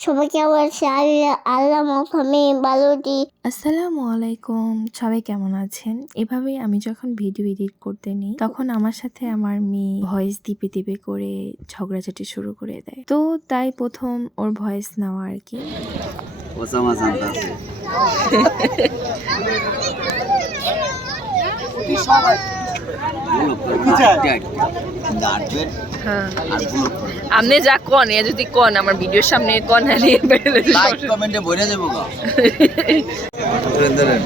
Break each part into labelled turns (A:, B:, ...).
A: সবাই কেমন আছে আল্লাহ আমি বালুটি
B: আসসালামু আলাইকুম সবাই কেমন আছেন? এভাবেই আমি যখন ভিডিও এডিট করতে নিই তখন আমার সাথে আমার মেয়ে ভয়েস দিপে দিপে করে ঝগড়াঝাটি শুরু করে দেয়। তো তাই প্রথম ওর ভয়েস নেওয়া আর কি।
C: ওসামা
D: হ্যাঁ। আপনি যা কন এ যদি কন আমার ভিডিওর সামনে কন হারিয়ে বেরোলে
C: কমেন্টে বইরা দেবো ধরেন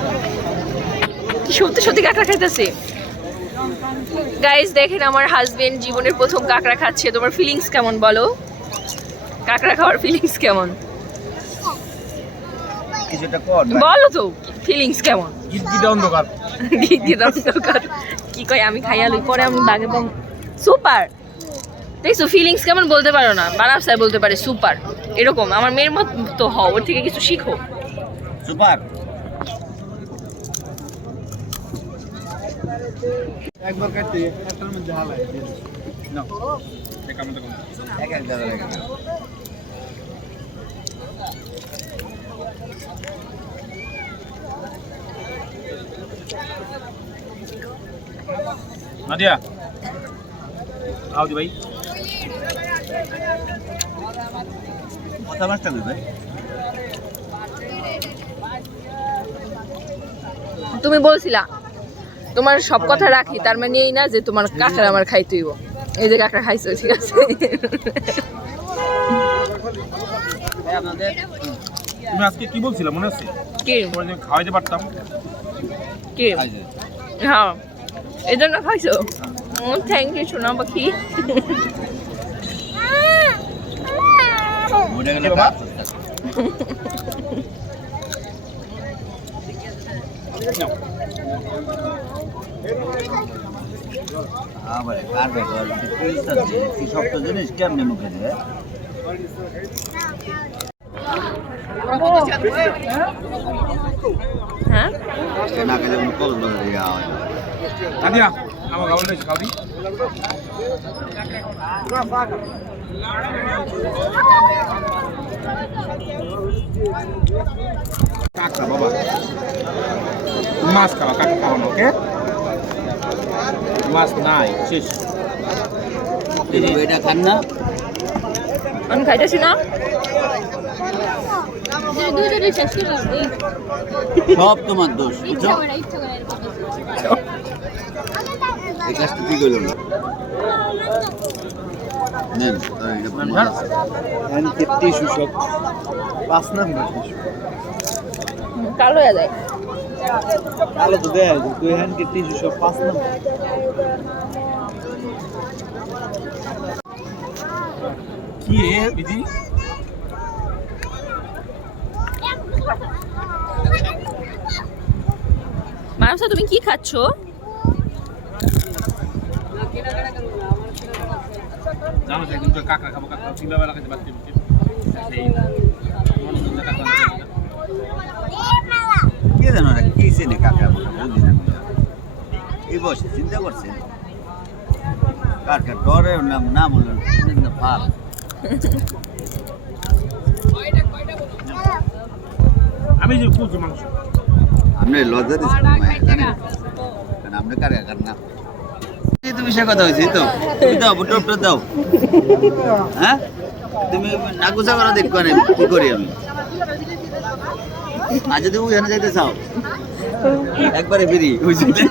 D: সত্যি সত্যি কাঁকড়া খাইতেছে? গাইস দেখেন আমার হাজবেন্ড জীবনের প্রথম কাঁকড়া খাচ্ছে। তোমার ফিলিংস কেমন বলো? কাঁকড়া খাওয়ার ফিলিংস কেমন? বলো তো ফিলিংস কেমন?
E: অন্ধকার।
D: কি কয় আমি খাইয়া লই পরে আমি বাগে পাম সুপার। দেখছ ফিলিংস কেমন বলতে পারো না। বানাব স্যার বলতে পারে সুপার। এরকম আমার মেয়ের মত তো হও ওর থেকে কিছু শিখো।
C: সুপার।
E: একবার কাটতে একটার মধ্যে হালাই মতো
C: এক এক দাদা এক এক।
E: নাদিয়া। দি ভাই।
C: কথা মাস্টার ভাই।
D: তুমি বলছিলা তোমার সব কথা রাখি তার মানে এই না যে তোমার কাঁকড়া আমার খাইতে হইব। এই যে কাঁকড়া খাইছো ঠিক আছে?
E: তুমি আজকে কি বলছিলা মনে আছে?
D: কি?
E: খাওয়াইতে পারতাম।
D: কি? হ্যাঁ। এই জন্য খাইছো থ্যাংক ইউ সোনা পাখি।
C: আবার কার ব্যাপার কি শক্ত জিনিস কেমনে মুখে দিয়ে
D: হ্যাঁ
C: না। দিয়ে হয় না।
E: নাদিয়া আমার নিয়েছি খাওয়া দি কাঁকড়া বাবা। মাছ খাওয়া কাঁকড়া খাওয়া না ওকে? মাছ নাই শেষ।
C: এটা খান না।
D: আমি খাইতেছি না।
C: সব তোমার দোষ বুঝছ? এই কাজটা ঠিক হইল না নেন
E: পাঁচ না
D: কালো হয়ে যায়।
E: তো দেয় হ্যান্ড পাঁচ কি এ বিধি
D: মানসা তুমি কি খাচ্ছো?
E: জানো যে কিন্তু কাঁকড়া খাব কাঁকড়া কীভাবে লাগাতে পারছি সেই
C: কে জানো না কি চেনে কাকা বুঝি না। এই বসে চিন্তা করছে? কার কার ডরের নাম নাম হলো না
E: আমি যে কুচু মাংস।
C: আপনি লজ্জা জানেন? কারণ কার কার না। এই তো বিষয় কথা হয়েছে তো। তুমি দাও বুটো দাও। হ্যাঁ? তুমি নাগুজা করা দেখো না কি করি আমি? আজ যদি ওখানে যাইতে চাও একবারে ফিরি বুঝলি?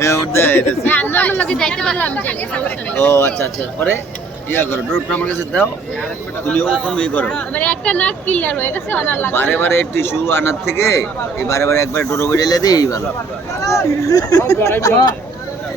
C: এ ওর দেয় এটা ও আচ্ছা আচ্ছা পরে ইয়া করো ডোরটা আমার কাছে দাও তুমি ওরকম ইয়ে করো। বারে বারে টিস্যু আনার থেকে এই বারে বারে একবার ডোরো বেড়ে দিই ভালো।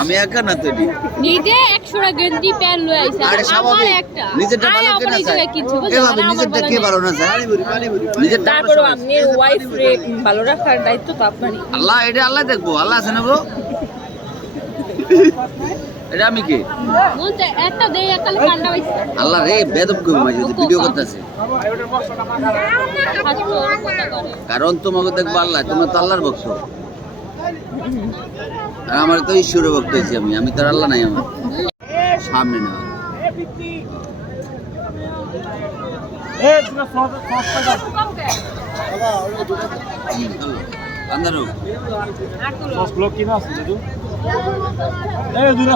C: আমি একা না তৈরি
F: নিজে একশোটা গেঞ্জি প্যান্ট লয়ে আইছে। আরে আমার
C: স্বাভাবিক।
F: একটা।
C: নিজেরটা ভালো কেনা চাই এভাবে
F: আর
C: নিজেরটা কে। ভালো না চায় নিজেরটা
D: তারপরও আপনার ওয়াইফ রে ভালো রাখার দায়িত্ব তো আপনারই।
C: আল্লাহ এটা আল্লাহ দেখব। আল্লাহ আছে না গো? এটা আমি কে?
F: বলছে একটা দেই একটা কান্ডা পাইছে।
C: আল্লাহ রে বেদব কই মাঝে ভিডিও করতেছে।
F: করে
C: কারণ তোমাকে দেখব আল্লাহ তোমরা তো আল্লাহর ভক্ত। আর আমার তো ঈশ্বরের ভক্ত হয়েছি আমি। আমি তো আল্লাহ নাই আমার। সামনে না। সসগুলো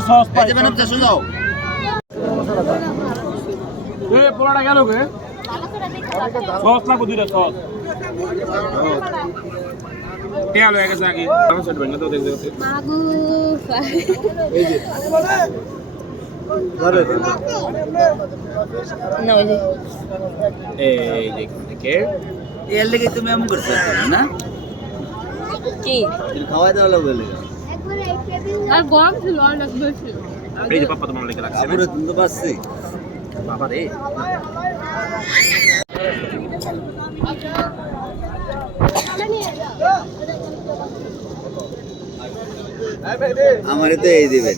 E: সস পোলাটা গেল গে। লাগবো তেল হয়ে গেছে আগে। আমার সেট ভেঙে তো দেখতে দেখতে।
F: মাগু
D: না ওই যে।
E: এই দেখে
C: এর লেগে তুমি এমন করছ না?
D: কি?
C: তুমি খাওয়াই দেওয়া লাগবে লেগে।
F: আর গরম ছিল বেশি
E: এই যে পাপা তোমার লেগে
C: তুমি তো পাচ্ছি
E: বাবা রে।
C: আমারে তো এই দিবেন।